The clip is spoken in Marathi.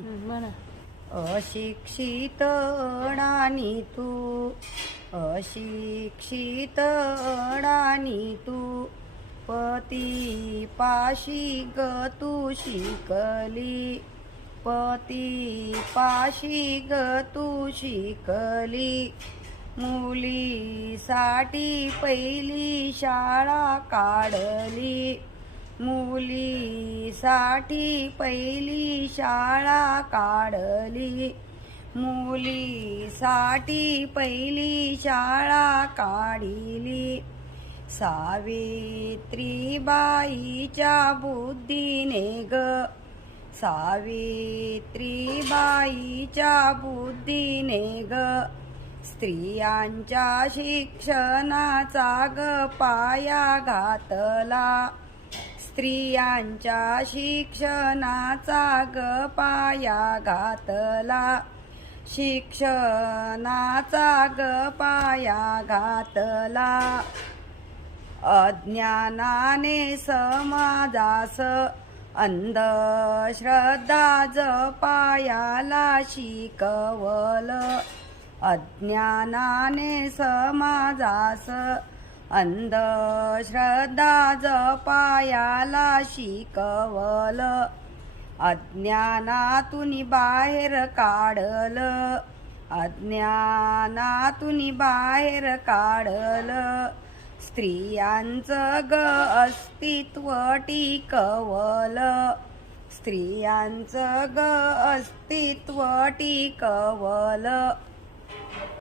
म्हणा. अशिक्षित अडाणी तू, अशिक्षित अडाणी तू, पती पाशी ग तू शिकली, पती पाशी ग तू शिकली, मुलीसाठी पहिली शाळा काढली, मुलीसाठी पहिली शाळा काढली, मुलीसाठी पहिली शाळा काढली. सावित्रीबाईच्या बुद्धीने ग, सावित्रीबाईच्या बुद्धीने ग, स्त्रियांच्या शिक्षणाचा ग पाया घातला, स्त्रियांच्या शिक्षणाचा ग पाया घातला, शिक्षणाचा ग पाया घातला. अज्ञानाने समाजास अंधश्रद्धा जपायाला शिकवलं, अज्ञानाने समाजास अंधश्रद्धा जपायाला शिकवलं, अज्ञानातून बाहेर काढलं, अज्ञानातून बाहेर काढलं. स्त्रियांचं ग अस्तित्व टिकवलं, स्त्रियांचं ग अस्तित्व टिकवलं.